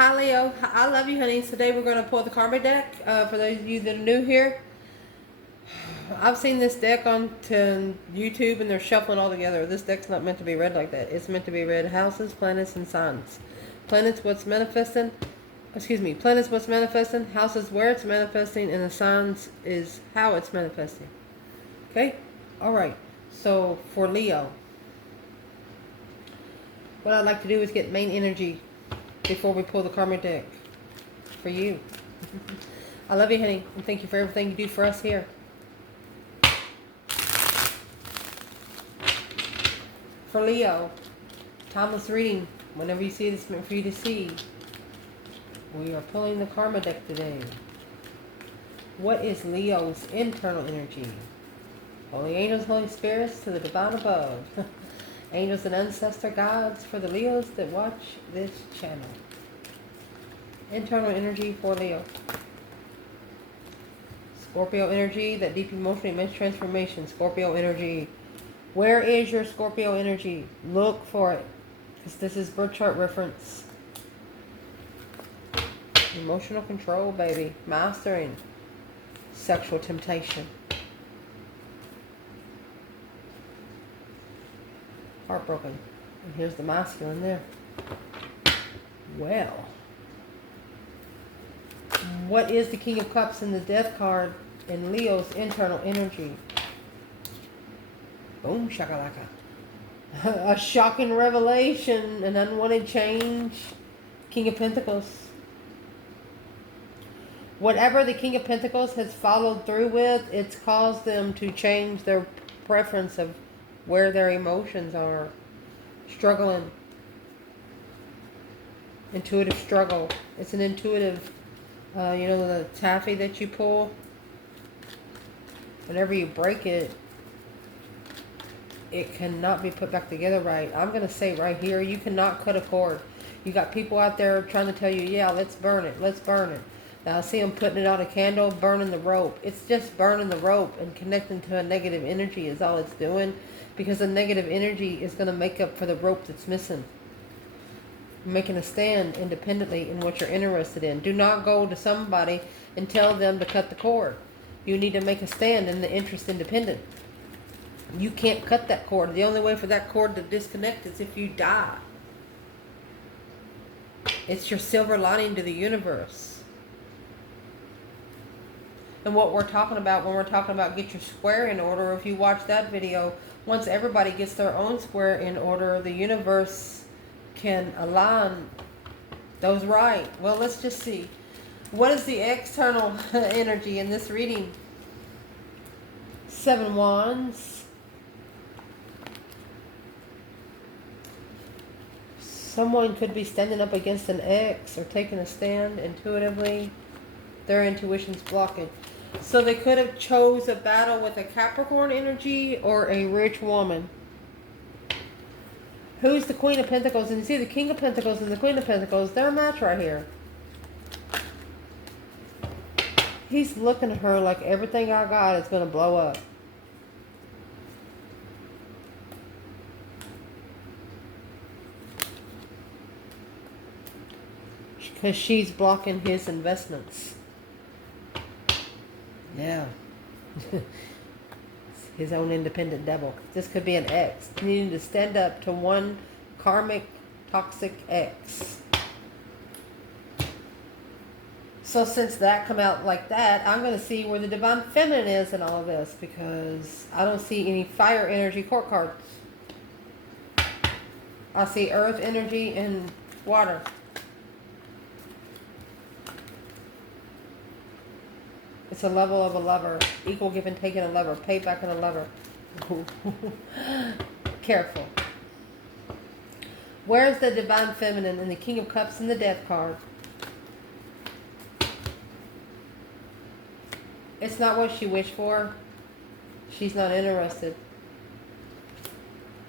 Hi Leo, I love you honey. Today we're going to pull the karmic deck. For those of you that are new here, I've seen this deck on to YouTube and they're shuffling all together. This deck's not meant to be read like that. It's meant to be read houses, planets, and signs. Planets what's manifesting, planets what's manifesting, houses where it's manifesting, and the signs is how it's manifesting. Okay? Alright, so for Leo, what I'd like to do is get main energy before we pull the karmic deck for you. I love you, honey, and thank you for everything you do for us here. For Leo, timeless reading. Whenever you see it, it's meant for you to see. We are pulling the karma deck today. What is Leo's internal energy? Holy angels, holy spirits, to the divine above. Angels and ancestor guides for the Leos that watch this channel. Internal energy for Leo. Scorpio energy, that deep emotional immense transformation. Scorpio energy. Where is your Scorpio energy? Look for it. Because this is birth chart reference. Emotional control, baby. Mastering. Sexual temptation. Heartbroken. And here's the masculine there. Well. What is the King of Cups in the Death card in Leo's internal energy? Boom shakalaka. A shocking revelation, an unwanted change. King of Pentacles. Whatever the King of Pentacles has followed through with, it's caused them to change their preference of where their emotions are. Struggling. Intuitive struggle. It's an intuitive, you know, the taffy that you pull. Whenever you break it, it cannot be put back together right. I'm going to say right here, you cannot cut a cord. You got people out there trying to tell you, yeah, let's burn it. Let's burn it. Now I see them putting it on a candle, burning the rope. It's just burning the rope and connecting to a negative energy is all it's doing. Because the negative energy is going to make up for the rope that's missing. Making a stand independently in what you're interested in. Do not go to somebody and tell them to cut the cord. You need to make a stand in the interest independent. You can't cut that cord. The only way for that cord to disconnect is if you die. It's your silver lining to the universe. And what we're talking about when we're talking about get your square in order, if you watch that video, once everybody gets their own square in order, the universe can align those right. Well, let's just see. What is the external energy in this reading? 7 Wands. Someone could be standing up against an ex or taking a stand intuitively. Their intuition's blocking. So they could have chose a battle with a Capricorn energy or a rich woman. Who's the Queen of Pentacles? And you see the King of Pentacles and the Queen of Pentacles. They're a match right here. He's looking at her like everything I got is going to blow up. Because she's blocking his investments. Yeah. His own independent devil. This could be an ex needing to stand up to one karmic toxic ex. So since that come out like that, I'm going to see where the divine feminine is in all of this, because I don't see any fire energy court cards. I see earth energy and water. It's a level of a lover. Equal give and take in a lover. Payback in a lover. Careful. Where's the divine feminine and the King of Cups and the Death card? It's not what she wished for. She's not interested.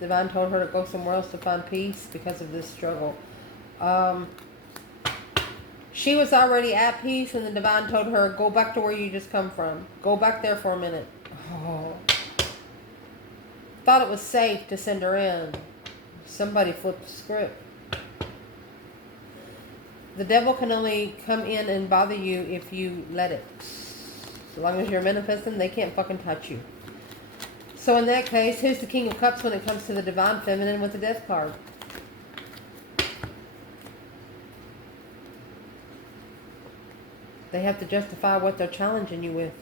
Divine told her to go somewhere else to find peace because of this struggle. She was already at peace, and the divine told her, go back to where you just come from. Go back there for a minute. Oh. Thought it was safe to send her in. Somebody flipped the script. The devil can only come in and bother you if you let it. As long as you're manifesting, they can't fucking touch you. So in that case, who's the King of Cups when it comes to the Divine Feminine with the Death card? They have to justify what they're challenging you with.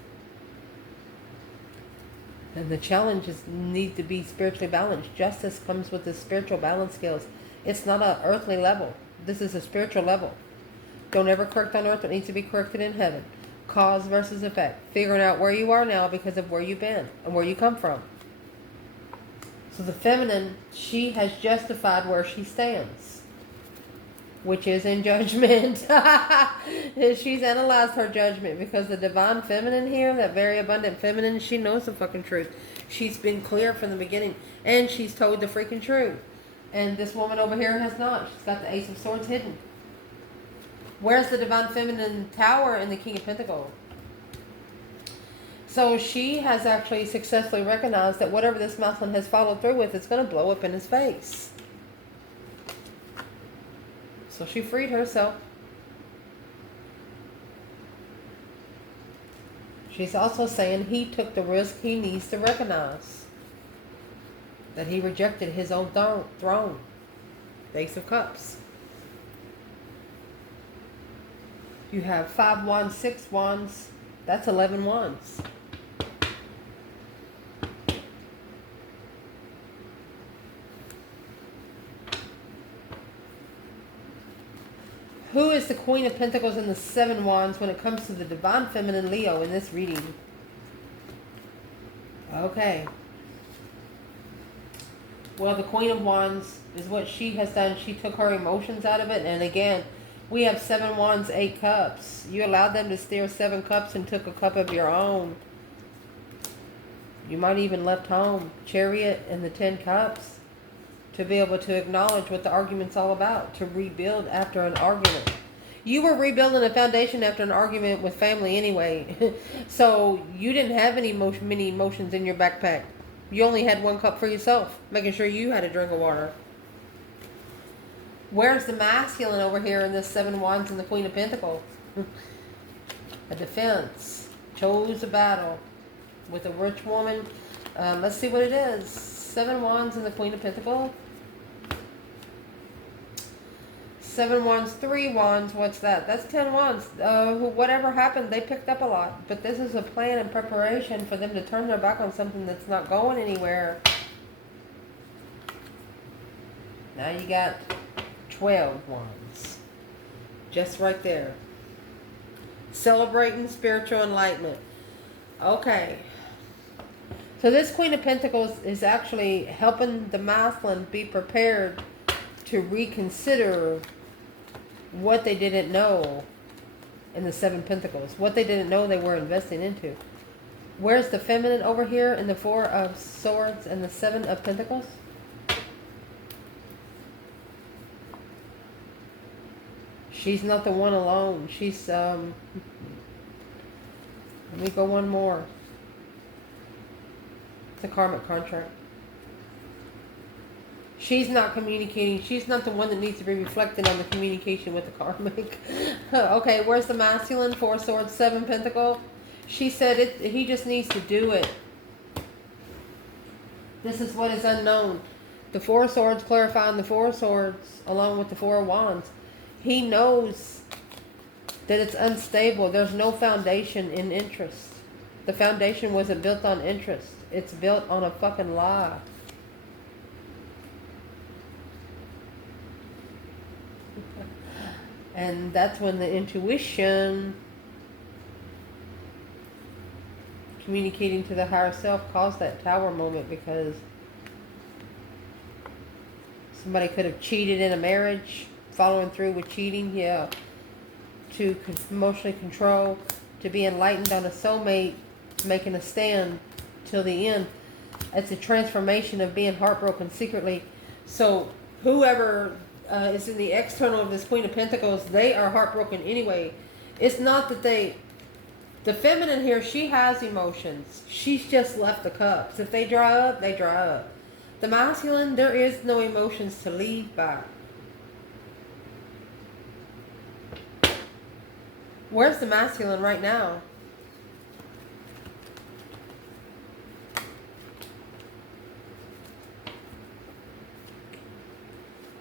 And the challenges need to be spiritually balanced. Justice comes with the spiritual balance skills. It's not an earthly level. This is a spiritual level. Don't ever correct on earth what needs to be corrected in heaven. Cause versus effect. Figuring out where you are now because of where you've been and where you come from. So the feminine, she has justified where she stands, which is in judgment. She's analyzed her judgment because the divine feminine here, that very abundant feminine, she knows the fucking truth. She's been clear from the beginning and she's told the freaking truth. And this woman over here has not. She's got the Ace of Swords hidden. Where's the Divine Feminine Tower in the King of Pentacles? So she has actually successfully recognized that whatever this masculine has followed through with, it's going to blow up in his face. So she freed herself. She's also saying he took the risk he needs to recognize. That he rejected his own throne. The Ace of Cups. You have 5 wands, 6 wands. That's 11 wands. Who is the Queen of Pentacles and the 7 wands when it comes to the Divine Feminine Leo in this reading? Okay. Well, the Queen of Wands is what she has done. She took her emotions out of it. And again, we have 7 wands, 8 cups. You allowed them to steer 7 cups and took a cup of your own. You might even left home. Chariot and the 10 cups. To be able to acknowledge what the argument's all about. To rebuild after an argument. You were rebuilding a foundation after an argument with family anyway. So you didn't have many emotions in your backpack. You only had 1 cup for yourself. Making sure you had a drink of water. Where's the masculine over here in this 7 wands and the Queen of Pentacles? A defense. Chose a battle. With a rich woman. Let's see what it is. 7 wands and the Queen of Pentacles. 7 wands, 3 wands. What's that? That's 10 wands. Whatever happened, they picked up a lot. But this is a plan and preparation for them to turn their back on something that's not going anywhere. Now you got 12 wands. Just right there. Celebrating spiritual enlightenment. Okay. So this Queen of Pentacles is actually helping the masculine be prepared to reconsider what they didn't know in the 7 Pentacles. What they didn't know they were investing into. Where's the feminine over here in the 4 of Swords and the 7 of Pentacles? She's not the one alone. She's, let me go one more. The karmic contract. She's not communicating. She's not the one that needs to be reflected on the communication with the karmic. Okay, where's the masculine? 4 Swords, 7 Pentacles. She said he just needs to do it. This is what is unknown. The 4 Swords clarifying the 4 Swords along with the 4 Wands. He knows that it's unstable. There's no foundation in interest. The foundation wasn't built on interest. It's built on a fucking lie. And that's when the intuition, communicating to the higher self, caused that tower moment, because somebody could have cheated in a marriage, following through with cheating, yeah, to emotionally control, to be enlightened on a soulmate, making a stand till the end. It's a transformation of being heartbroken secretly. So whoever is in the external of this Queen of Pentacles, they are heartbroken anyway. It's not that the feminine here, she has emotions. She's just left the cups. If they dry up, they dry up. The masculine, there is no emotions to lead by. Where's the masculine right now?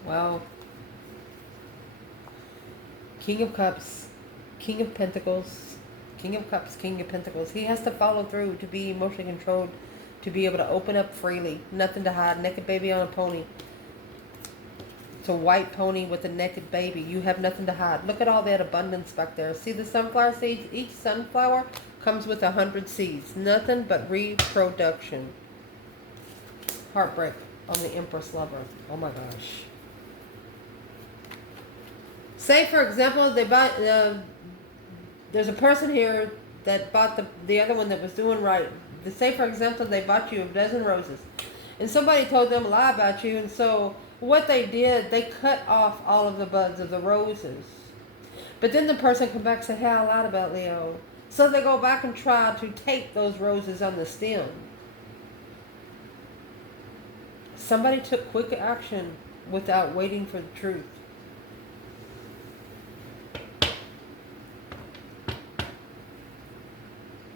Well, King of Cups, King of Pentacles, King of Cups, King of Pentacles. He has to follow through to be emotionally controlled, to be able to open up freely. Nothing to hide. Naked baby on a pony. It's a white pony with a naked baby. You have nothing to hide. Look at all that abundance back there. See the sunflower seeds? Each sunflower comes with 100 seeds. Nothing but reproduction. Heartbreak on the Empress lover. Oh my gosh. Say, for example, they buy, there's a person here that bought the other one that was doing right. Say, for example, they bought you a dozen roses. And somebody told them a lie about you. And so what they did, they cut off all of the buds of the roses. But then the person come back and say, hey, I lied about Leo. So they go back and try to take those roses on the stem. Somebody took quick action without waiting for the truth.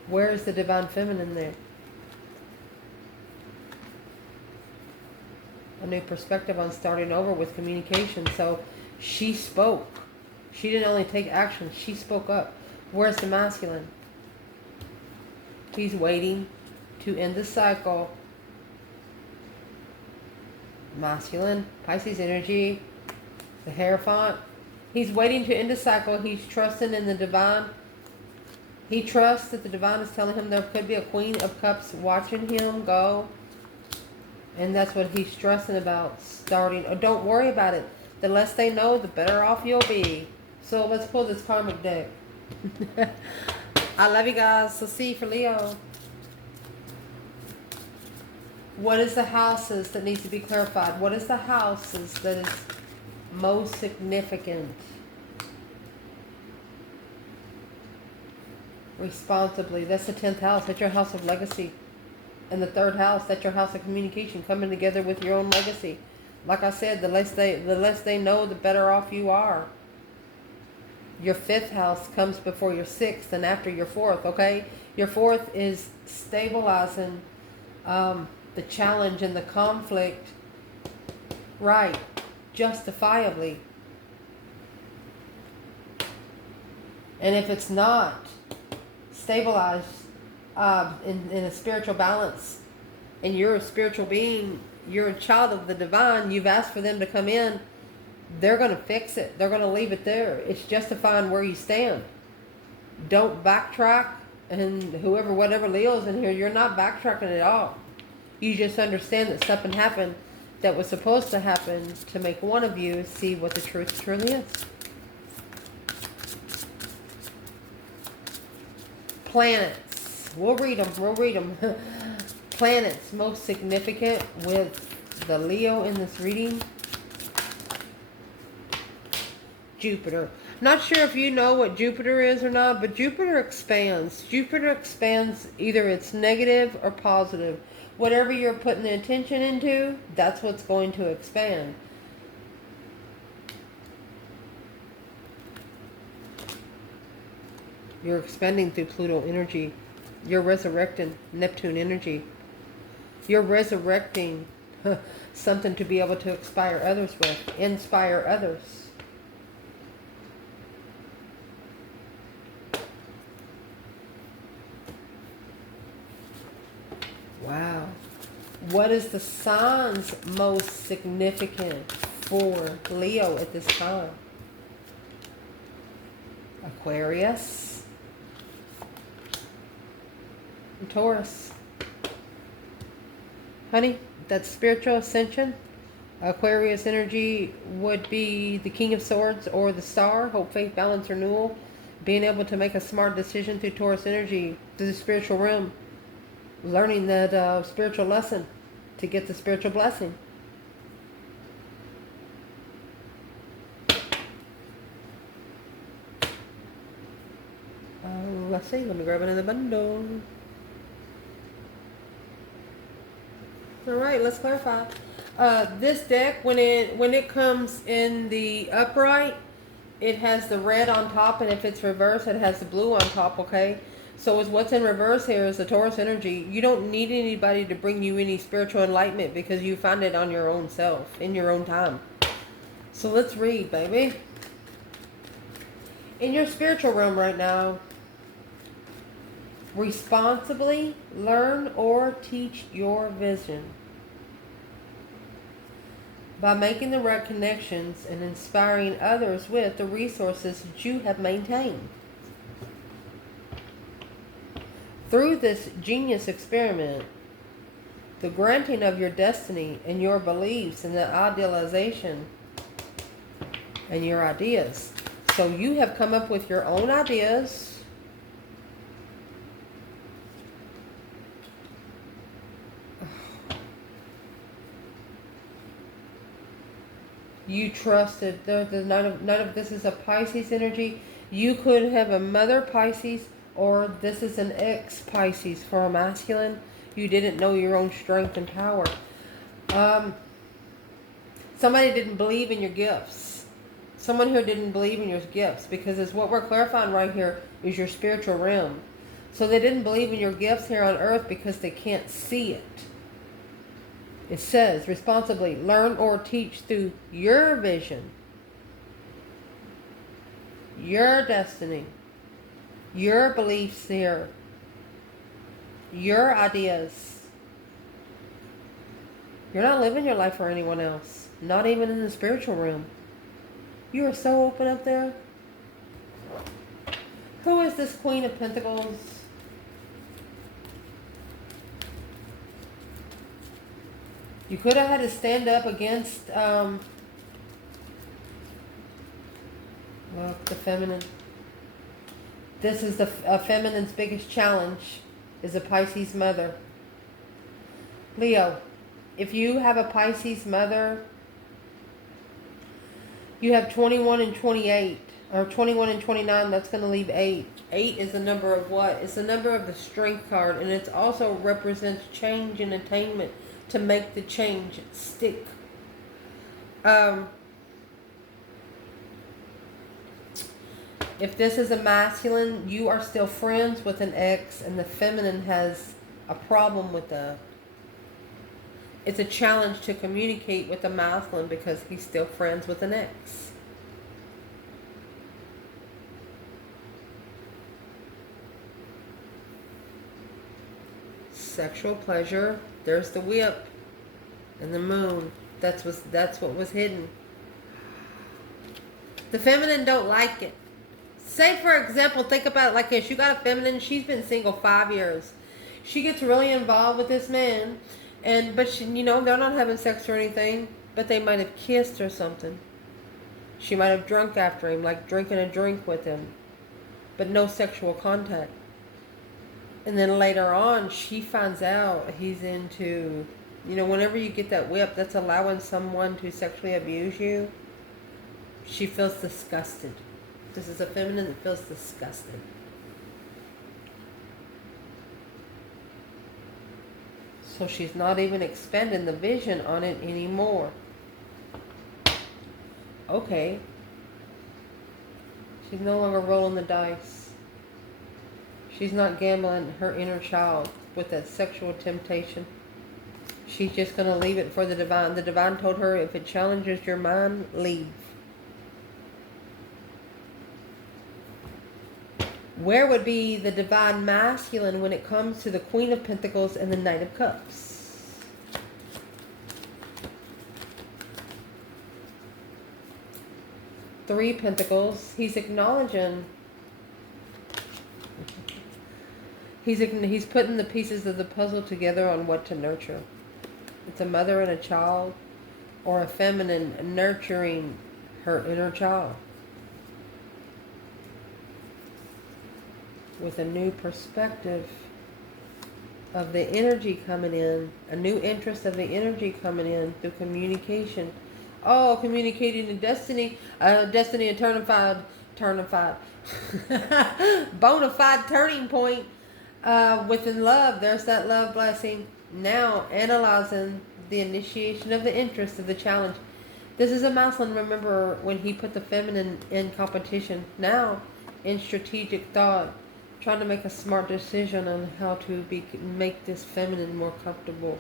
Where is the divine feminine there? A new perspective on starting over with communication. So she spoke. She didn't only take action, she spoke up. Where's the masculine? He's waiting to end the cycle. Masculine, Pisces energy, the Hierophant. He's waiting to end the cycle. He's trusting in the divine. He trusts that the divine is telling him there could be a Queen of Cups watching him go. And that's what he's stressing about starting. Oh, don't worry about it. The less they know, the better off you'll be. So let's pull this karmic deck. I love you guys. So see for Leo. What is the houses that needs to be clarified? What is the houses that is most significant? Responsibly. That's the 10th house. That's your house of legacy. And the 3rd house, that's your house of communication, coming together with your own legacy. Like I said, the less they know, the better off you are. Your 5th house comes before your 6th and after your 4th, okay? Your 4th is stabilizing the challenge and the conflict, right, justifiably. And if it's not stabilized in a spiritual balance, and you're a spiritual being, you're a child of the divine, you've asked for them to come in, they're going to fix it. They're going to leave it there. It's justifying where you stand. Don't backtrack. And whatever Leo's in here, you're not backtracking at all. You just understand that something happened that was supposed to happen to make one of you see what the truth truly is. Planets. We'll read them. Planets most significant with the Leo in this reading. Jupiter. Not sure if you know what Jupiter is or not, but Jupiter expands. Jupiter expands, either it's negative or positive. Whatever you're putting the attention into, that's what's going to expand. You're expanding through Pluto energy. You're resurrecting Neptune energy. You're resurrecting something to be able to inspire others with. Inspire others. Wow. What is the signs most significant for Leo at this time? Aquarius and Taurus. Honey, that's spiritual ascension. Aquarius energy would be the King of Swords or the Star. Hope, faith, balance, renewal. Being able to make a smart decision through Taurus energy, through the spiritual realm. Learning that spiritual lesson to get the spiritual blessing. Let's see. Let me grab another bundle. All right, let's clarify. This deck, when it comes in the upright, it has the red on top, and if it's reversed, it has the blue on top, okay? So is what's in reverse here is the Taurus energy. You don't need anybody to bring you any spiritual enlightenment because you find it on your own self, in your own time. So let's read, baby. In your spiritual realm right now, responsibly learn or teach your vision. By making the right connections and inspiring others with the resources that you have maintained. Through this genius experiment, the granting of your destiny and your beliefs and the idealization and your ideas. So you have come up with your own ideas. You trusted. None of this is a Pisces energy. You could have a mother Pisces, or this is an ex-Pisces for a masculine. You didn't know your own strength and power. Somebody didn't believe in your gifts. Someone here didn't believe in your gifts, because it's what we're clarifying right here is your spiritual realm. So they didn't believe in your gifts here on earth because they can't see it. It says, responsibly learn or teach through your vision, your destiny, your beliefs here, your ideas. You're not living your life for anyone else, not even in the spiritual realm. You are so open up there. Who is this Queen of Pentacles? You could have had to stand up against the feminine. This is a feminine's biggest challenge, is a Pisces mother. Leo, if you have a Pisces mother, you have 21 and 28, or 21 and 29, that's going to leave 8. 8 is the number of what? It's the number of the strength card, and it also represents change and attainment. To make the change stick. If this is a masculine, you are still friends with an ex, and the feminine has a problem with the... It's a challenge to communicate with the masculine because he's still friends with an ex. Sexual pleasure. There's the whip and the moon. That's what was hidden. The feminine don't like it. Say, for example, think about it like this. You got a feminine. She's been single 5 years. She gets really involved with this man, but she, they're not having sex or anything, but they might have kissed or something. She might have drunk after him, like drinking a drink with him, but no sexual contact. And then later on, she finds out he's into, whenever you get that whip, that's allowing someone to sexually abuse you. She feels disgusted. This is a feminine that feels disgusted. So she's not even expending the vision on it anymore. Okay. She's no longer rolling the dice. She's not gambling her inner child with that sexual temptation. She's just going to leave it for the divine. The divine told her, if it challenges your mind, leave. Where would be the divine masculine when it comes to the Queen of Pentacles and the Knight of Cups? Three Pentacles. He's acknowledging... He's putting the pieces of the puzzle together on what to nurture. It's a mother and a child, or a feminine nurturing her inner child with a new perspective of the energy coming in, a new interest of the energy coming in through communication. Oh, communicating the destiny, destiny, a bona fide turning point. Within love, there's that love blessing. Now analyzing the initiation of the interest of the challenge. This is a masculine, remember, when he put the feminine in competition. Now, in strategic thought, trying to make a smart decision on how to make this feminine more comfortable.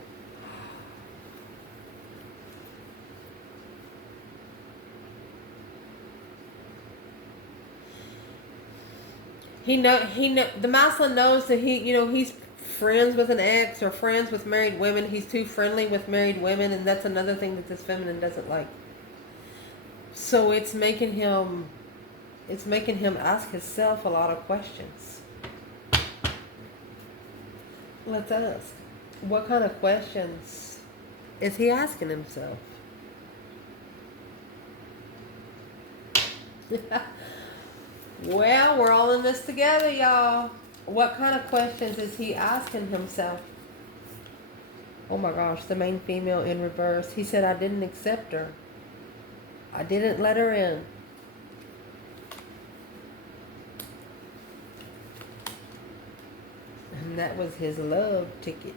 The masculine knows that he's friends with an ex or friends with married women. He's too friendly with married women, and that's another thing that this feminine doesn't like. So it's making him ask himself a lot of questions. Let's ask. What kind of questions is he asking himself? Well, we're all in this together, y'all. What kind of questions is he asking himself? Oh my gosh, the main female in reverse. He said, I didn't accept her. I didn't let her in. And that was his love ticket.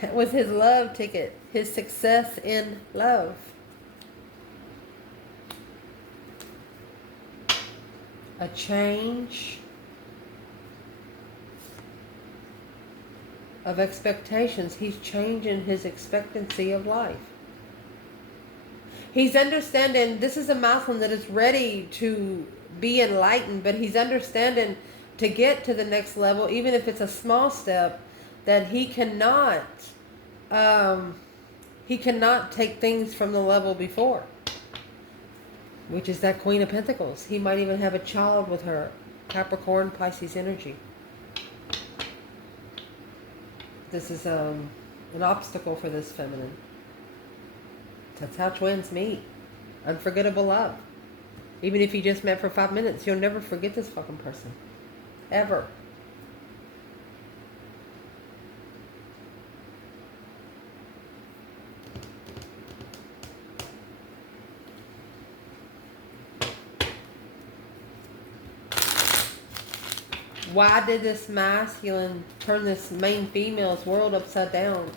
That was his love ticket. His success in love. A change of expectations. He's changing his expectancy of life. He's understanding this is a masculine that is ready to be enlightened, but he's understanding to get to the next level, even if it's a small step, that he cannot take things from the level before, which is that Queen of Pentacles. He might even have a child with her. Capricorn, Pisces energy. This is an obstacle for this feminine. That's how twins meet. Unforgettable love. Even if you just met for 5 minutes, you'll never forget this fucking person. Ever. Why did this masculine turn this main female's world upside down?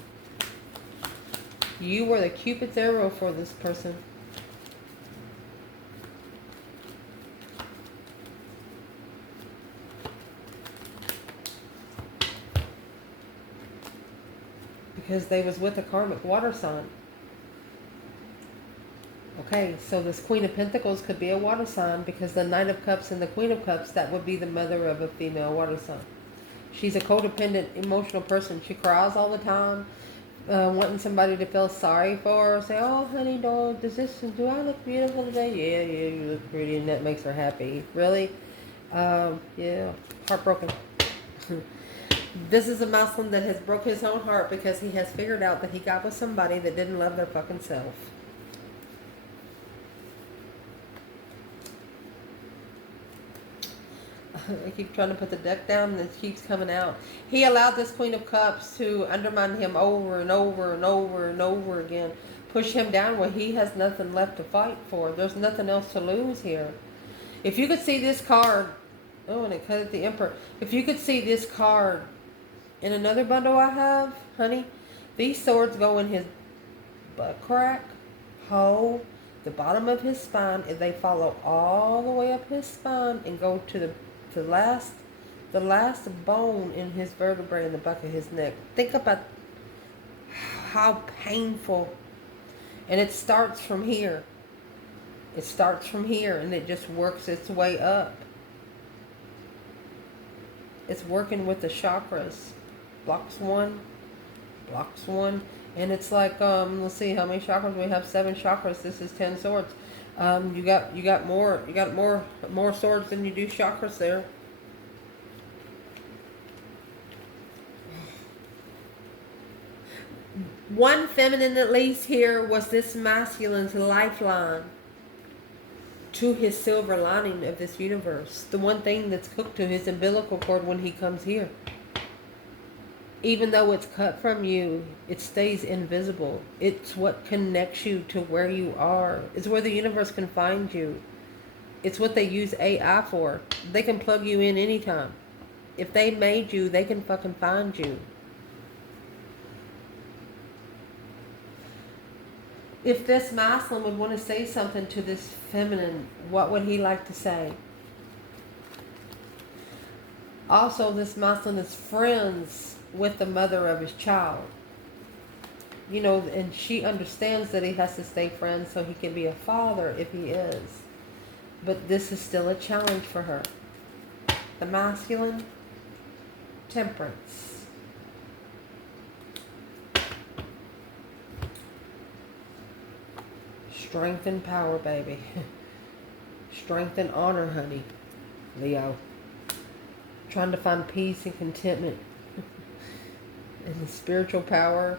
You were the Cupid's arrow for this person. Because they was with a karmic water sign. Okay, so this Queen of Pentacles could be a water sign, because the Knight of Cups and the Queen of Cups, that would be the mother of a female water sign. She's a codependent, emotional person. She cries all the time, wanting somebody to feel sorry for her. Say, oh, honey, do I look beautiful today? Yeah, you look pretty, and that makes her happy. Really? Yeah, heartbroken. This is a masculine that has broke his own heart because he has figured out that he got with somebody that didn't love their fucking self. I keep trying to put the deck down and it keeps coming out. He allowed this Queen of Cups to undermine him over and over and over and over again. Push him down where he has nothing left to fight for. There's nothing else to lose here. If you could see this card. Oh, and it cut at the Emperor. If you could see this card in another bundle I have, honey, these swords go in his butt crack, hole, the bottom of his spine, and they follow all the way up his spine and go to the last bone in his vertebrae in the back of his neck. Think about how painful. And it starts from here. It starts from here and it just works its way up. It's working with the chakras. Blocks one, and it's like let's see how many chakras we have. 7 chakras. This is 10 swords. You got more swords than you do chakras there. One feminine at least here was this masculine's lifeline to his silver lining of this universe. The one thing that's cooked to his umbilical cord when he comes here. Even though it's cut from you, it stays invisible. It's what connects you to where you are. It's where the universe can find you. It's what they use AI for. They can plug you in anytime. If they made you, they can fucking find you. If this masculine would want to say something to this feminine, what would he like to say? Also, this masculine is friends with the mother of his child. You know, and she understands that he has to stay friends so he can be a father if he is. But this is still a challenge for her. The masculine, temperance. Strength and power, baby. Strength and honor, honey. Leo. Trying to find peace and contentment. And the spiritual power.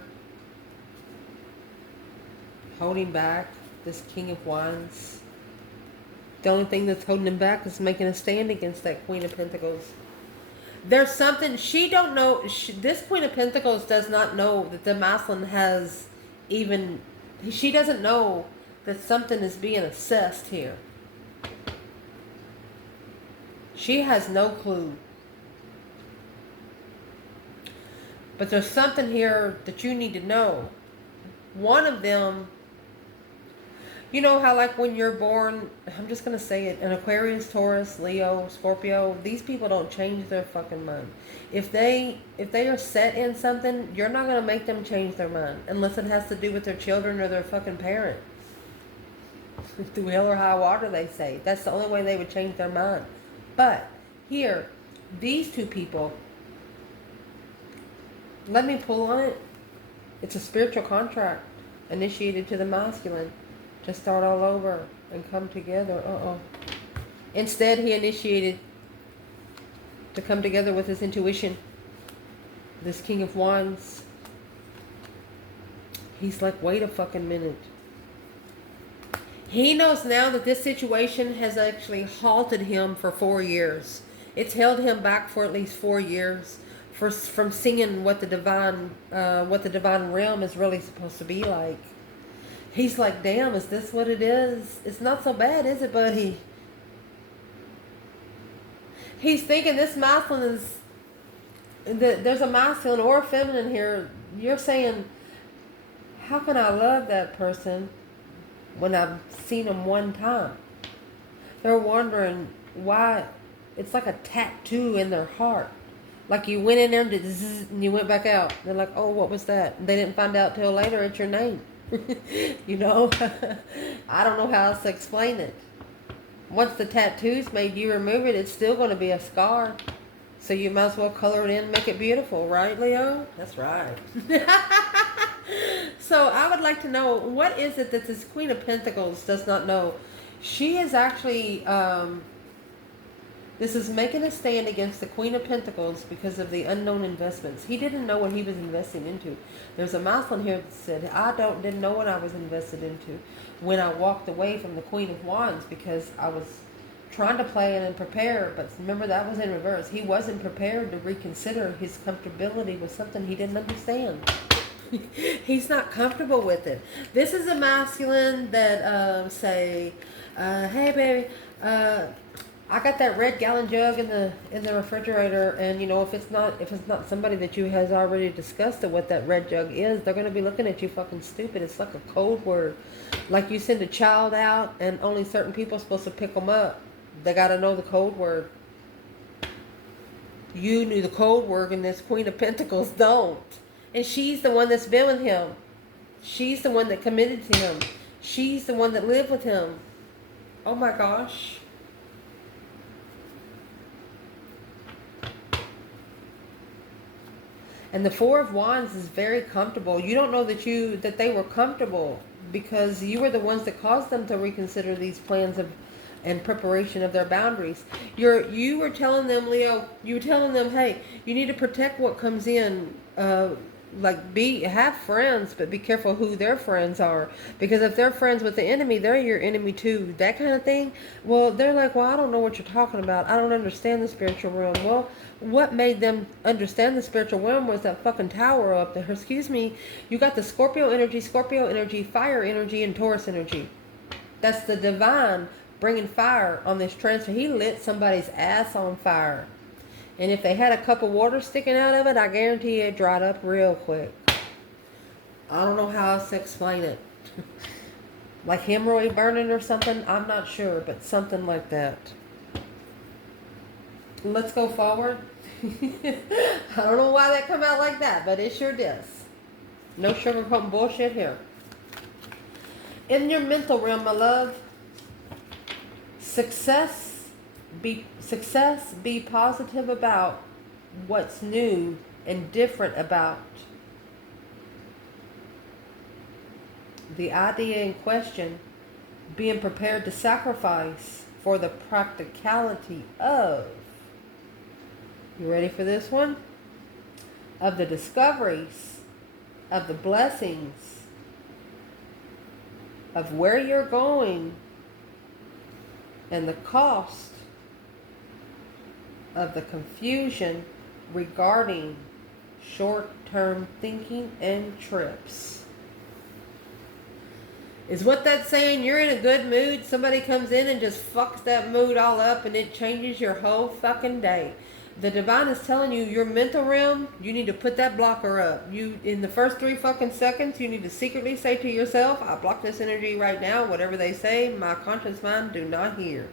Holding back. This King of Wands. The only thing that's holding him back is making a stand against that Queen of Pentacles. There's something she don't know. This Queen of Pentacles does not know that the masculine has even... She doesn't know that something is being assessed here. She has no clue. But there's something here that you need to know. One of them... You know how like when you're born, I'm just going to say it, an Aquarius, Taurus, Leo, Scorpio, these people don't change their fucking mind. If they are set in something, you're not going to make them change their mind unless it has to do with their children or their fucking parents. Through hell or high water, they say. That's the only way they would change their mind. But here, these two people, let me pull on it. It's a spiritual contract initiated to the masculine. To start all over and come together. Instead, he initiated to come together with his intuition. This King of Wands. He's like, wait a fucking minute. He knows now that this situation has actually halted him for 4 years. It's held him back for at least 4 years from seeing what the divine realm is really supposed to be like. He's like, damn, is this what it is? It's not so bad, is it, buddy? He's thinking this masculine is... There's a masculine or a feminine here. You're saying, how can I love that person when I've seen them one time? They're wondering why. It's like a tattoo in their heart. Like you went in there and did zzz, and you went back out. They're like, oh, what was that? And they didn't find out till later it's your name. You know, I don't know how else to explain it. Once the tattoo's made, you remove it, it's still going to be a scar. So you might as well color it in and make it beautiful, right, Leo? That's right. So I would like to know, what is it that this Queen of Pentacles does not know? She is actually... This is making a stand against the Queen of Pentacles because of the unknown investments. He didn't know what he was investing into. There's a masculine here that said, I didn't know what I was invested into when I walked away from the Queen of Wands because I was trying to plan and prepare. But remember, that was in reverse. He wasn't prepared to reconsider his comfortability with something he didn't understand. He's not comfortable with it. This is a masculine that say, hey, baby, I got that red gallon jug in the refrigerator, and you know, if it's not somebody that you has already discussed what that red jug is, they're gonna be looking at you fucking stupid. It's like a code word, like you send a child out and only certain people are supposed to pick them up. They gotta know the code word. You knew the code word, and this Queen of Pentacles don't. And she's the one that's been with him. She's the one that committed to him. She's the one that lived with him. Oh my gosh. And the Four of Wands is very comfortable. You don't know that they were comfortable because you were the ones that caused them to reconsider these plans and preparation of their boundaries. You were telling them, Leo, you were telling them, hey, you need to protect what comes in. Have friends, but be careful who their friends are. Because if they're friends with the enemy, they're your enemy too. That kind of thing. Well, they're like, well, I don't know what you're talking about. I don't understand the spiritual realm. Well, what made them understand the spiritual realm was that fucking tower up there. Excuse me. You got the Scorpio energy, fire energy, and Taurus energy. That's the divine bringing fire on this transfer. He lit somebody's ass on fire. And if they had a cup of water sticking out of it, I guarantee it dried up real quick. I don't know how else to explain it. Like hemorrhoid burning or something. I'm not sure, but something like that. Let's go forward. I don't know why that come out like that, but it sure does. No sugarcoating bullshit here. In your mental realm, my love, success, be positive about what's new and different about the idea in question, being prepared to sacrifice for the practicality of, you ready for this one? Of the discoveries, of the blessings, of where you're going, and the cost of the confusion regarding short-term thinking and trips. Is what that's saying? You're in a good mood, somebody comes in and just fucks that mood all up, and it changes your whole fucking day. The divine is telling you, your mental realm, you need to put that blocker up. You, in the first 3 fucking seconds, you need to secretly say to yourself, I block this energy right now. Whatever they say, my conscious mind do not hear.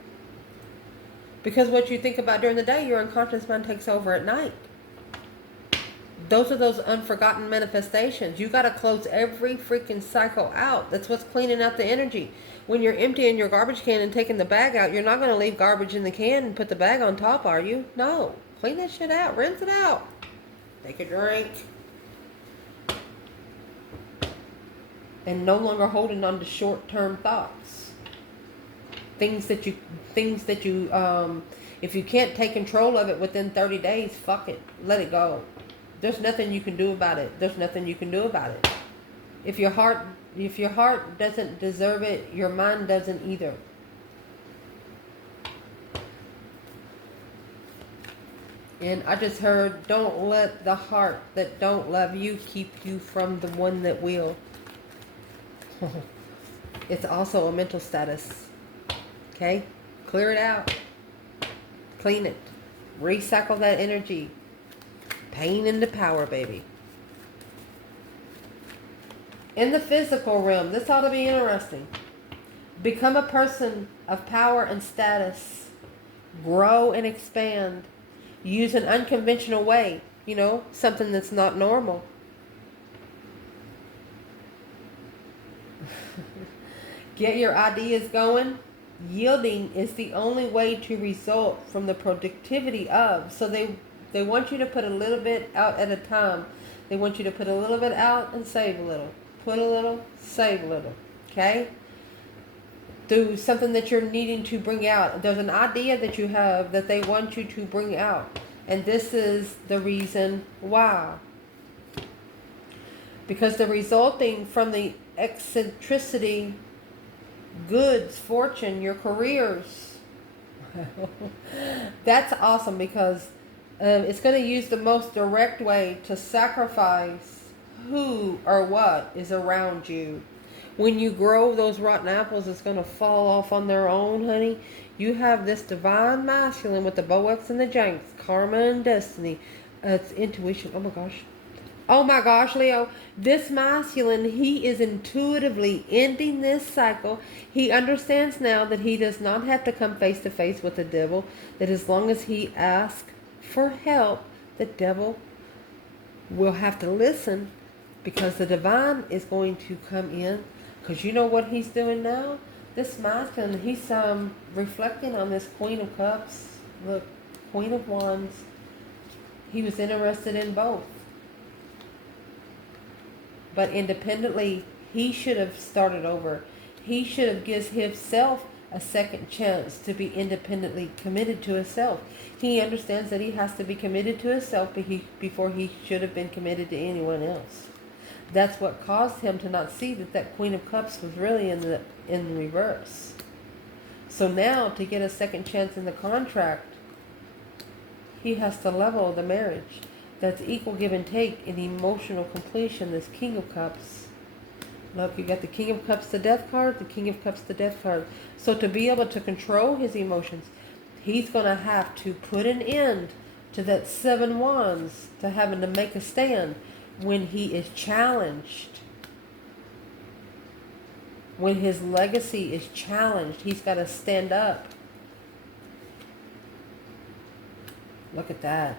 Because what you think about during the day, your unconscious mind takes over at night. Those are those unforgotten manifestations. You got to close every freaking cycle out. That's what's cleaning out the energy. When you're emptying your garbage can and taking the bag out, you're not going to leave garbage in the can and put the bag on top, are you? No. Clean that shit out. Rinse it out. Take a drink. And no longer holding on to short-term thoughts. Things that you, if you can't take control of it within 30 days, fuck it. Let it go. There's nothing you can do about it. There's nothing you can do about it. If your heart doesn't deserve it, your mind doesn't either. And I just heard, don't let the heart that don't love you keep you from the one that will. It's also a mental status. Okay? Clear it out. Clean it. Recycle that energy. Pain into power, baby. In the physical realm, this ought to be interesting. Become a person of power and status. Grow and expand. Use an unconventional way. You know, something that's not normal. Get your ideas going. Yielding is the only way to result from the productivity of. So they want you to put a little bit out at a time. They want you to put a little bit out and save a little. Put a little, save a little. Okay? Through something that you're needing to bring out. There's an idea that you have that they want you to bring out. And this is the reason why. Because the resulting from the eccentricity, goods, fortune, your careers. That's awesome, because it's going to use the most direct way to sacrifice who or what is around you. When you grow those rotten apples, it's going to fall off on their own, honey. You have this divine masculine with the Boex and the Janks, karma and destiny. It's intuition. Oh my gosh. Oh my gosh, Leo. This masculine, he is intuitively ending this cycle. He understands now that he does not have to come face to face with the devil. That as long as he asks for help, the devil will have to listen, because the divine is going to come in. Because you know what he's doing now? This masculine, he's reflecting on this Queen of Cups, look, Queen of Wands. He was interested in both. But independently, he should have started over. He should have given himself a second chance to be independently committed to himself. He understands that he has to be committed to himself before he should have been committed to anyone else. That's what caused him to not see that Queen of Cups was really in reverse. So now, to get a second chance in the contract, he has to level the marriage. That's equal give and take in emotional completion, this King of Cups. Look, you got the King of Cups, the Death card, the King of Cups, the Death card. So to be able to control his emotions, he's going to have to put an end to that 7 Wands, to having to make a stand when he is challenged. When his legacy is challenged, he's got to stand up. Look at that.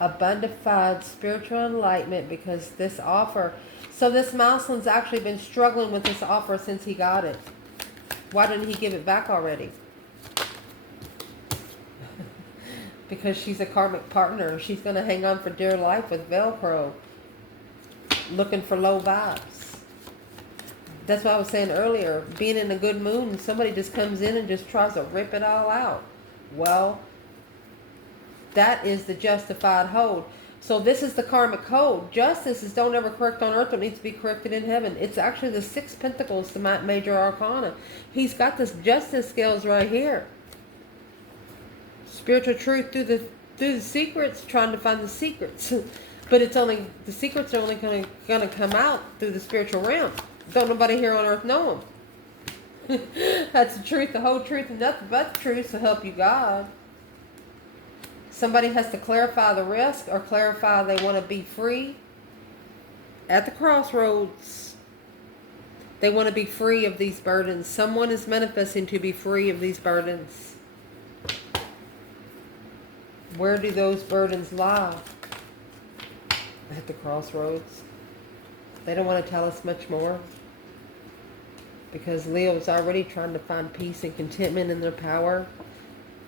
Abundified spiritual enlightenment, because this offer. So this Mouseland's actually been struggling with this offer since he got it. Why didn't he give it back already? Because she's a karmic partner. She's going to hang on for dear life with Velcro. Looking for low vibes. That's what I was saying earlier. Being in a good mood and somebody just comes in and just tries to rip it all out. Well, that is the justified hold. So this is the karmic code. Justice is don't ever correct on earth. It needs to be corrected in heaven. It's actually the 6 Pentacles, the major arcana. He's got this justice scales right here. Spiritual truth through the secrets, trying to find the secrets. But it's only, the secrets are only going to come out through the spiritual realm. Don't nobody here on earth know them. That's the truth, the whole truth, and nothing but the truth to help you God. Somebody has to clarify the risk or clarify they want to be free. At the crossroads, they want to be free of these burdens. Someone is manifesting to be free of these burdens. Where do those burdens lie? At the crossroads. They don't want to tell us much more. Because Leo's already trying to find peace and contentment in their power.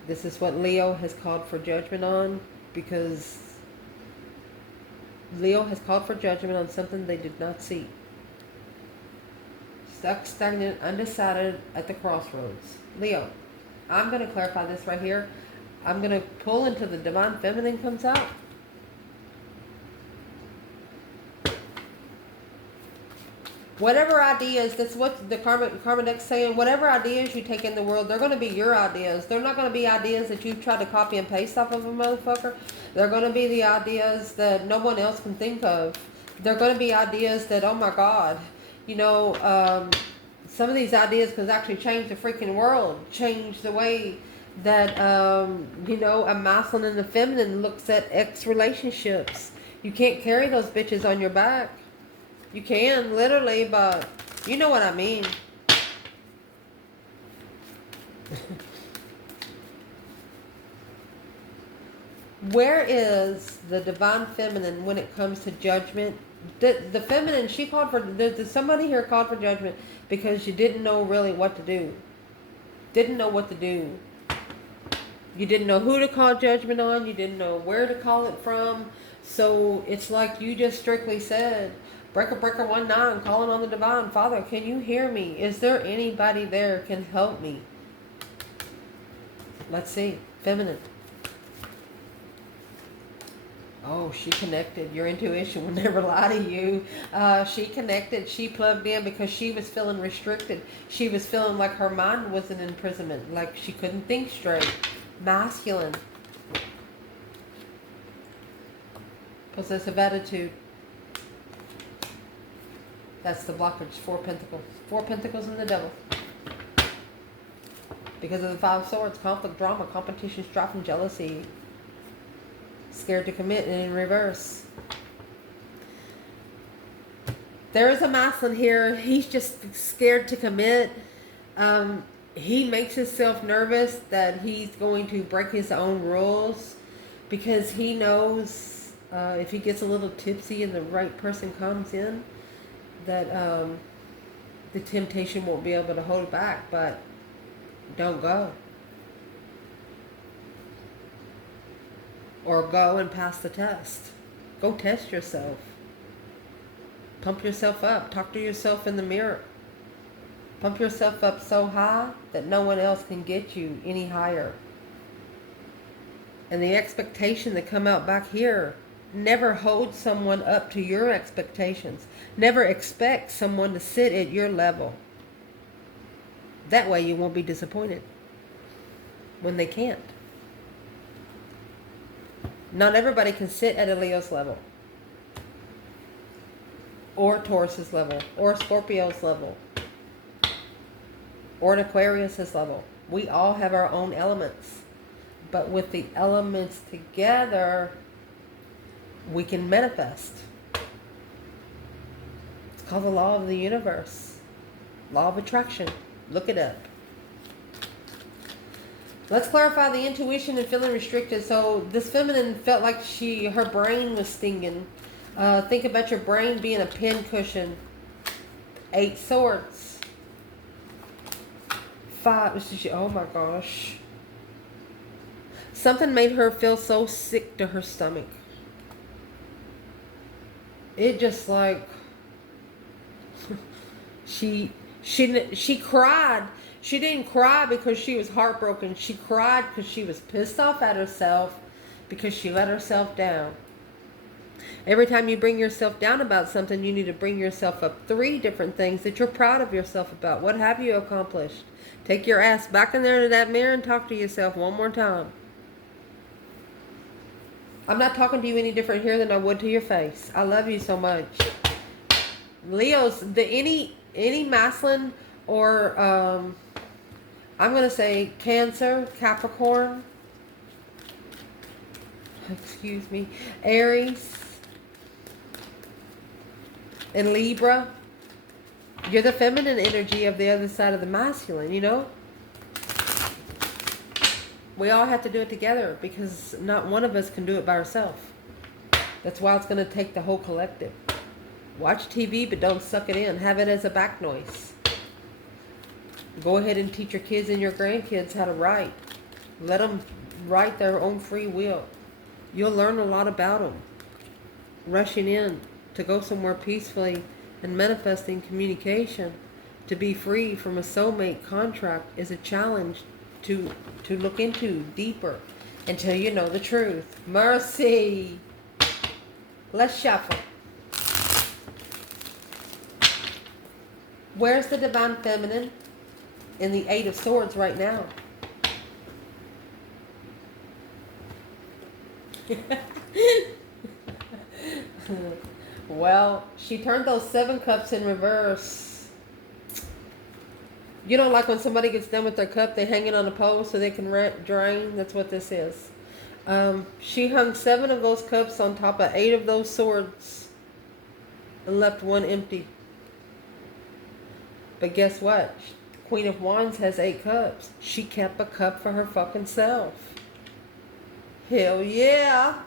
This is what Leo has called for judgment on. Because Leo has called for judgment on something they did not see. Stuck, stagnant, undecided at the crossroads. Leo, I'm going to clarify this right here. I'm going to pull until the divine feminine comes out. Whatever ideas, that's what the karma deck's saying, whatever ideas you take in the world, they're going to be your ideas. They're not going to be ideas that you try to copy and paste off of a motherfucker. They're going to be the ideas that no one else can think of. They're going to be ideas that, oh my God, you know, some of these ideas can actually change the freaking world, change the way that, you know, a masculine and a feminine looks at ex relationships. You can't carry those bitches on your back. You can, literally, but you know what I mean. Where is the divine feminine when it comes to judgment? The feminine, she called for, somebody here called for judgment because you didn't know really what to do. Didn't know what to do. You didn't know who to call judgment on. You didn't know where to call it from. So it's like you just strictly said, breaker 19, calling on the divine. Father, can you hear me? Is there anybody there can help me? Let's see. Feminine. Oh, she connected. Your intuition will never lie to you. She connected. She plugged in because she was feeling restricted. She was feeling like her mind was in imprisonment. Like she couldn't think straight. Masculine. Possessive attitude. That's the blockage. 4 Pentacles. 4 Pentacles and the Devil. Because of the 5 Swords. Conflict, drama, competition, strife, and jealousy. Scared to commit, and in reverse. There is a masculine here. He's just scared to commit. He makes himself nervous that he's going to break his own rules. Because he knows if he gets a little tipsy and the right person comes in, that the temptation won't be able to hold back. But don't go. Or go and pass the test. Go test yourself. Pump yourself up. Talk to yourself in the mirror. Pump yourself up so high that no one else can get you any higher. And the expectation that come out back here, never hold someone up to your expectations. Never expect someone to sit at your level. That way you won't be disappointed when they can't. Not everybody can sit at a Leo's level. Or Taurus's level. Or Scorpio's level. Or an Aquarius's level. We all have our own elements. But with the elements together, we can manifest. It's called the law of the universe. Law of attraction. Look it up. Let's clarify the intuition and feeling restricted. So this feminine felt like her brain was stinging. Think about your brain being a pin cushion. 8 swords. 5. Oh my gosh. Something made her feel so sick to her stomach. It just like she cried. She didn't cry because she was heartbroken. She cried because she was pissed off at herself because she let herself down. Every time you bring yourself down about something, you need to bring yourself up 3 different things that you're proud of yourself about. What have you accomplished? Take your ass back in there to that mirror and talk to yourself one more time. I'm not talking to you any different here than I would to your face. I love you so much. Leos, any masculine or I'm going to say Cancer, Capricorn, excuse me, Aries, and Libra, you're the feminine energy of the other side of the masculine, you know? We all have to do it together because not one of us can do it by ourselves. That's why it's going to take the whole collective. Watch TV, but don't suck it in. Have it as a back noise. Go ahead and teach your kids and your grandkids how to write. Let them write their own free will. You'll learn a lot about them. Rushing in to go somewhere peacefully and manifesting communication to be free from a soulmate contract is a challenge to look into deeper until you know the truth. Mercy. Let's shuffle. Where's the divine feminine in the 8 of Swords right now? Well, she turned those 7 cups in reverse. You don't like when somebody gets done with their cup, they hang it on a pole so they can drain? That's what this is. She hung 7 of those cups on top of 8 of those swords and left 1 empty. But guess what? Queen of Wands has 8 cups. She kept a cup for her fucking self. Hell yeah.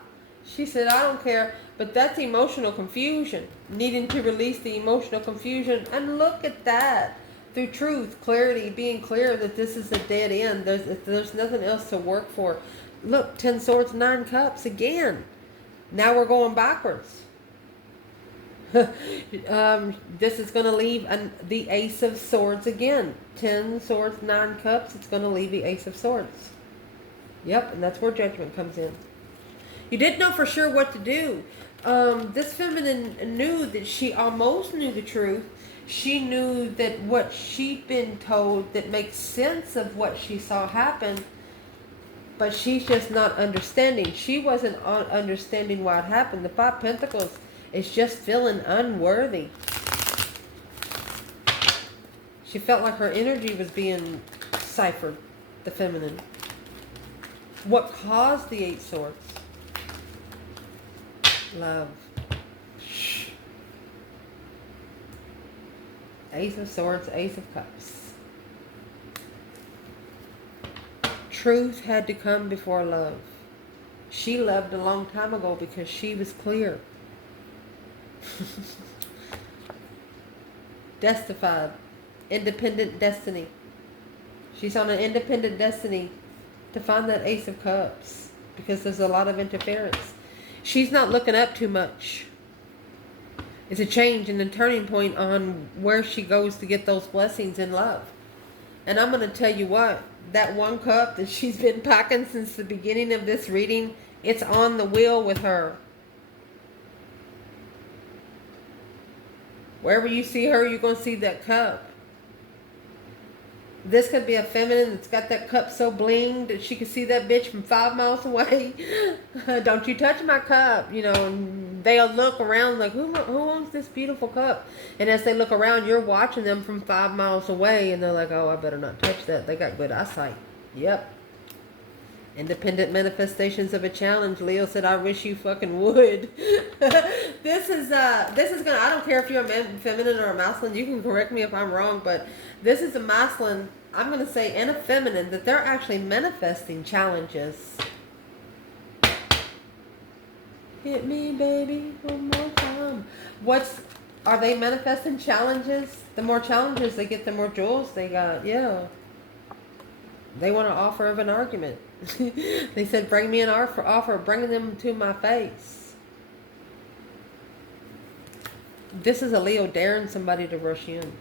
She said, I don't care. But that's emotional confusion. Needing to release the emotional confusion. And look at that. Through truth, clarity, being clear that this is a dead end. There's nothing else to work for. Look, 10 swords, 9 cups again. Now we're going backwards. This is going to leave the Ace of Swords again. 10 swords, 9 cups. It's going to leave the Ace of Swords. Yep, and that's where judgment comes in. You didn't know for sure what to do. This feminine knew that she almost knew the truth. She knew that what she'd been told that makes sense of what she saw happen, but she's just not understanding. She wasn't understanding why it happened. The 5 Pentacles is just feeling unworthy. She felt like her energy was being ciphered, the feminine. What caused the 8 Swords? Love. Ace of Swords, Ace of Cups. Truth had to come before love. She loved a long time ago because she was clear. Destified. Independent destiny. She's on an independent destiny to find that Ace of Cups because there's a lot of interference. She's not looking up too much. It's a change and a turning point on where she goes to get those blessings in love. And I'm going to tell you what, that 1 cup that she's been packing since the beginning of this reading, it's on the wheel with her. Wherever you see her, you're going to see that cup. This could be a feminine that's got that cup so blinged that she could see that bitch from 5 miles away. Don't you touch my cup, you know, and they'll look around like, who owns this beautiful cup? And as they look around, you're watching them from 5 miles away, and they're like, oh, I better not touch that. They got good eyesight. Yep. Independent manifestations of a challenge. Leo said, I wish you fucking would. This is gonna, I don't care if you're a feminine or a masculine, you can correct me if I'm wrong, but this is a masculine, I'm gonna say, and a feminine, that they're actually manifesting challenges. Hit me, baby, one more time. Are they manifesting challenges? The more challenges they get, the more jewels they got. Yeah. They want an offer of an argument. They said, bring me an offer, bring them to my face. This is a Leo daring somebody to rush in.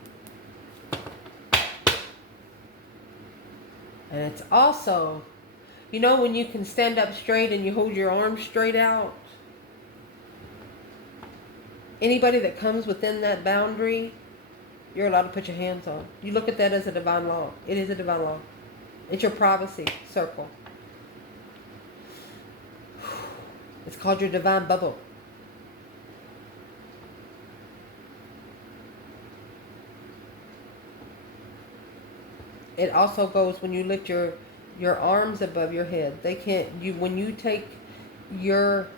And it's also, you know, when you can stand up straight and you hold your arms straight out. Anybody that comes within that boundary, you're allowed to put your hands on. You look at that as a divine law. It is a divine law. It's your privacy circle. It's called your divine bubble. It also goes when you lift your arms above your head. They can't, when you take your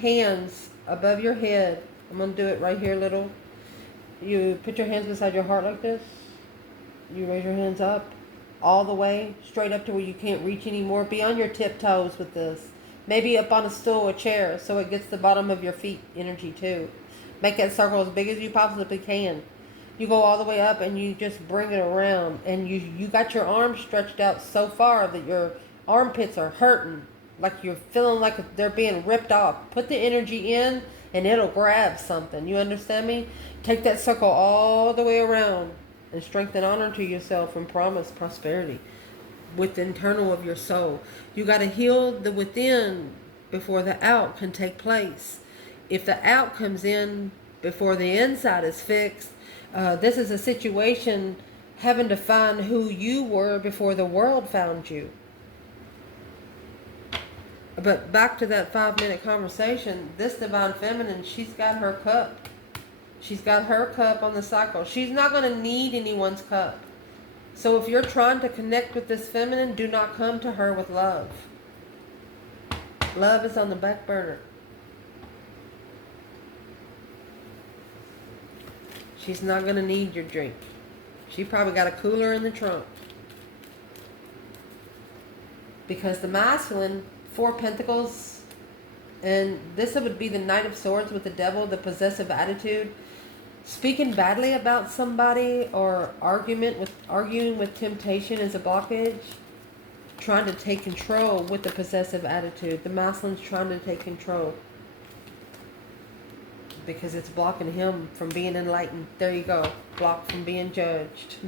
hands above your head, I'm going to do it right here, little. You put your hands beside your heart like this. You raise your hands up all the way, straight up to where you can't reach anymore. Be on your tiptoes with this. Maybe up on a stool or chair so it gets the bottom of your feet energy too. Make that circle as big as you possibly can. You go all the way up and you just bring it around. And you got your arms stretched out so far that your armpits are hurting. Like you're feeling like they're being ripped off. Put the energy in and it'll grab something. You understand me? Take that circle all the way around and strengthen honor to yourself and promise prosperity with the internal of your soul. You got to heal the within before the out can take place. If the out comes in before the inside is fixed, this is a situation having to find who you were before the world found you. But back to that 5-minute conversation, this divine feminine, she's got her cup. She's got her cup on the cycle. She's not going to need anyone's cup. So if you're trying to connect with this feminine, do not come to her with love. Love is on the back burner. She's not going to need your drink. She probably got a cooler in the trunk. Because the masculine, 4 Pentacles, and this would be the Knight of Swords with the Devil, the possessive attitude. Speaking badly about somebody or arguing with temptation is a blockage. Trying to take control with the possessive attitude. The masculine's trying to take control. Because it's blocking him from being enlightened. There you go. Blocked from being judged.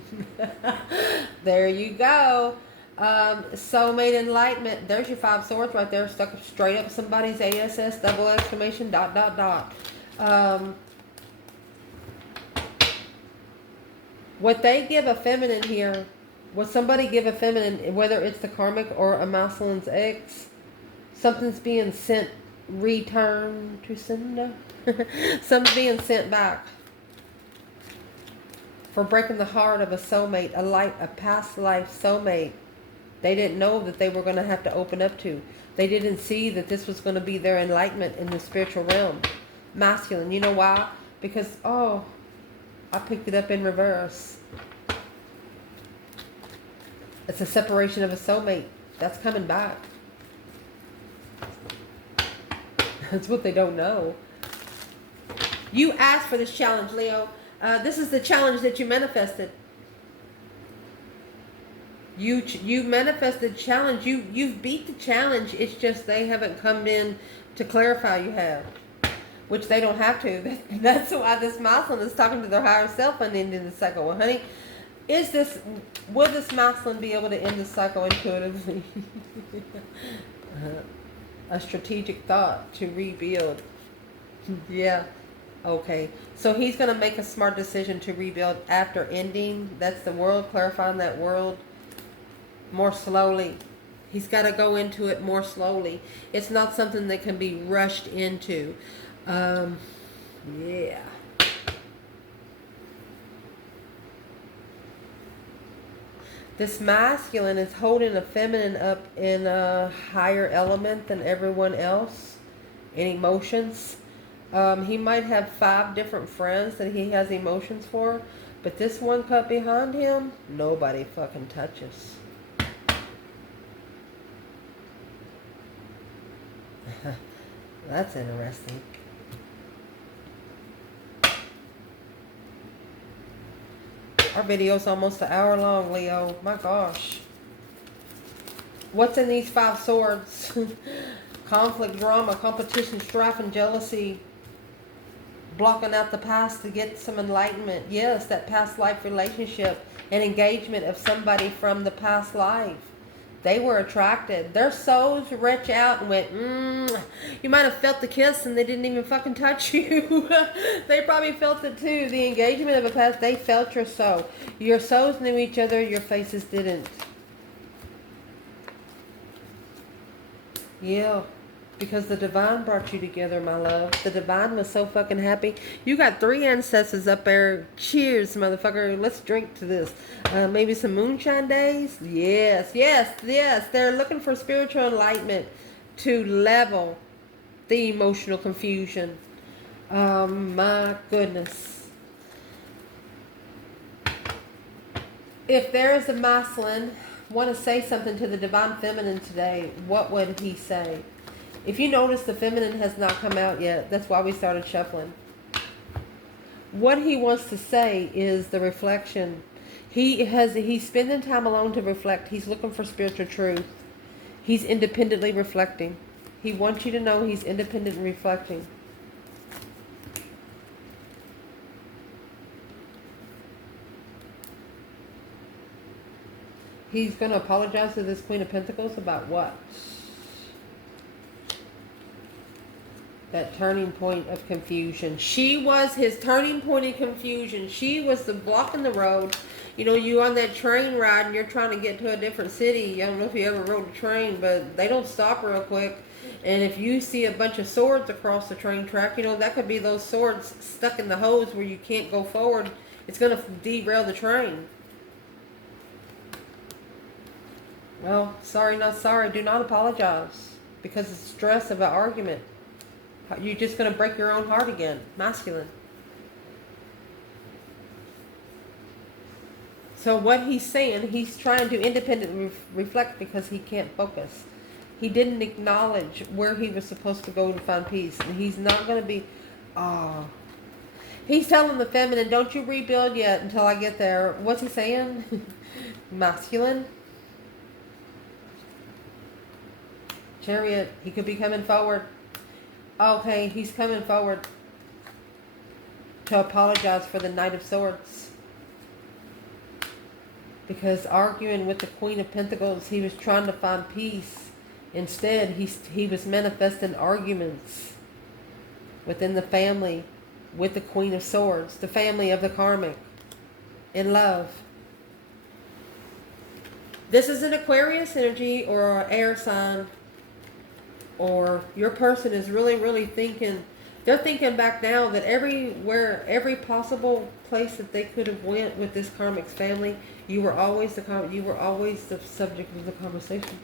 There you go. Soulmate enlightenment. There's your 5 swords right there. Stuck straight up somebody's ASS. Double exclamation. ... What they give a feminine here, what somebody give a feminine, whether it's the karmic or a masculine's ex, something's being sent, return to sender. Something's being sent back for breaking the heart of a soulmate, a past life soulmate. They didn't know that they were going to have to open up to. They didn't see that this was going to be their enlightenment in the spiritual realm. Masculine. You know why? Because, I picked it up in reverse. It's a separation of a soulmate. That's coming back. That's what they don't know. You asked for this challenge, Leo. This is the challenge that you manifested. You manifested challenge. You've beat the challenge. It's just they haven't come in to clarify you have. Which they don't have to. That's why this masculine is talking to their higher self and ending the cycle. Well, honey, will this masculine be able to end the cycle intuitively? A strategic thought to rebuild. Yeah. Okay. So he's going to make a smart decision to rebuild after ending. That's the world, clarifying that world more slowly. He's got to go into it more slowly. It's not something that can be rushed into. Yeah. This masculine is holding a feminine up in a higher element than everyone else in emotions. He might have 5 different friends that he has emotions for, but this one cup behind him, nobody fucking touches. That's interesting. Our video's almost an hour long, Leo. My gosh. What's in these 5 swords? Conflict, drama, competition, strife, and jealousy. Blocking out the past to get some enlightenment. Yes, that past life relationship and engagement of somebody from the past life. They were attracted. Their souls reach out and went, You might have felt the kiss and they didn't even fucking touch you. They probably felt it too. The engagement of a past, they felt your soul. Your souls knew each other, your faces didn't. Yeah. Because the divine brought you together, my love. The divine was so fucking happy. You got 3 ancestors up there. Cheers, motherfucker. Let's drink to this. Maybe some moonshine days? Yes, yes, yes. They're looking for spiritual enlightenment to level the emotional confusion. My goodness. If there is a masculine want to say something to the divine feminine today, what would he say? If you notice, the feminine has not come out yet. That's why we started shuffling. What he wants to say is the reflection. He's spending time alone to reflect. He's looking for spiritual truth. He's independently reflecting. He wants you to know he's independent and reflecting. He's going to apologize to this Queen of Pentacles about what? That turning point of confusion. She was his turning point of confusion. She was the block in the road. You know, you on that train ride and you're trying to get to a different city. I don't know if you ever rode a train, but they don't stop real quick. And if you see a bunch of swords across the train track, you know, that could be those swords stuck in the hose where you can't go forward. It's going to derail the train. Well, sorry, not sorry. Do not apologize because it's stress of an argument. You're just going to break your own heart again. Masculine. So what he's saying, he's trying to independently reflect because he can't focus. He didn't acknowledge where he was supposed to go to find peace. And he's not going to be... He's telling the feminine, don't you rebuild yet until I get there. What's he saying? Masculine. Chariot. He could be coming forward. Okay, he's coming forward to apologize for the Knight of Swords. Because arguing with the Queen of Pentacles, he was trying to find peace. Instead, he was manifesting arguments within the family with the Queen of Swords, the family of the karmic, in love. This is an Aquarius energy or an air sign. Or your person is really, really thinking, they're thinking back now that every possible place that they could have went with this karmic's family, you were always the subject of the conversation.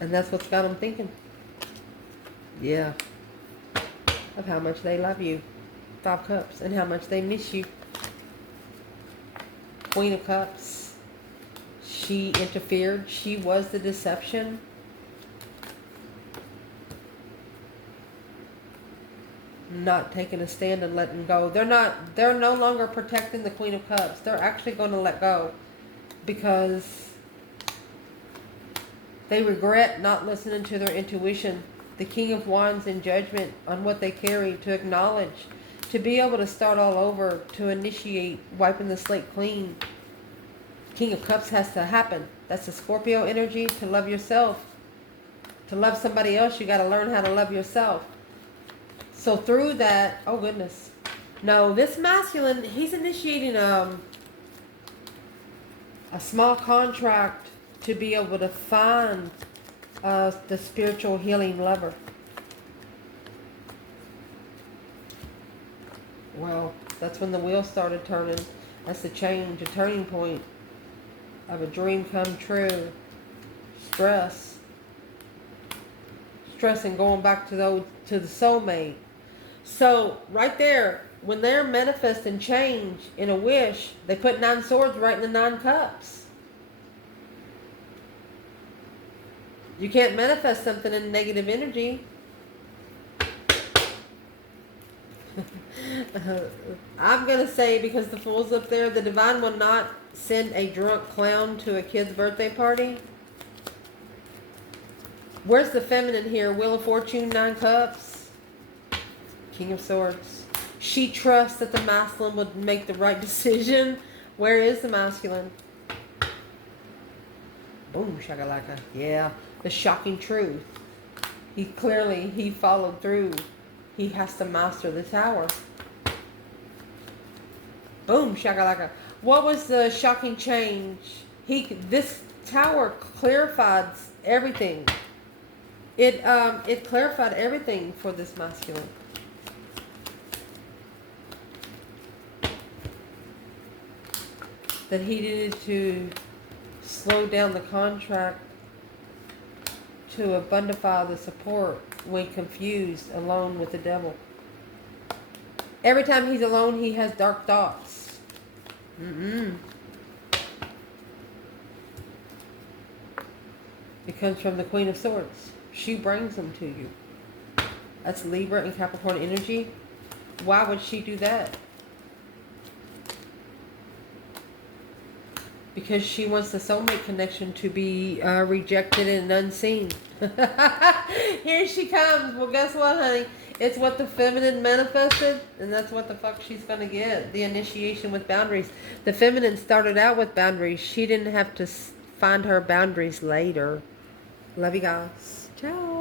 And that's what's got them thinking. Yeah. Of how much they love you. 5 Cups. And how much they miss you. Queen of Cups. She interfered. She was the deception. Not taking a stand and letting go. They're no longer protecting the Queen of Cups. They're actually going to let go because they regret not listening to their intuition. The King of Wands in judgment on what they carry, to acknowledge, to be able to start all over, to initiate wiping the slate clean. King of Cups has to happen. That's the Scorpio energy. To love yourself. To love somebody else, you got to learn how to love yourself. So through that, oh goodness. No, this masculine, he's initiating a small contract to be able to find the spiritual healing lover. Well, that's when the wheel started turning. That's a change, a turning point of a dream come true. Stress. Stress and going back to the soulmate. So right there, when they're manifesting change in a wish, they put 9 swords right in the 9 cups. You can't manifest something in negative energy. I'm going to say, because the Fool's up there, the divine will not send a drunk clown to a kid's birthday party. Where's the feminine here? Wheel of Fortune, 9 cups. King of Swords. She trusts that the masculine would make the right decision. Where is the masculine? Boom, shakalaka. Yeah, the shocking truth. He followed through. He has to master the tower. Boom, shakalaka. What was the shocking change? This tower clarified everything. It clarified everything for this masculine. That he needed to slow down the contract to abundify the support when confused, alone with the devil. Every time he's alone, he has dark thoughts. It comes from the Queen of Swords. She brings them to you. That's Libra and Capricorn energy. Why would she do that? Because she wants the soulmate connection to be rejected and unseen. Here she comes. Well, guess what, honey? It's what the feminine manifested, and that's what the fuck she's going to get. The initiation with boundaries. The feminine started out with boundaries. She didn't have to find her boundaries later. Love you guys. Ciao.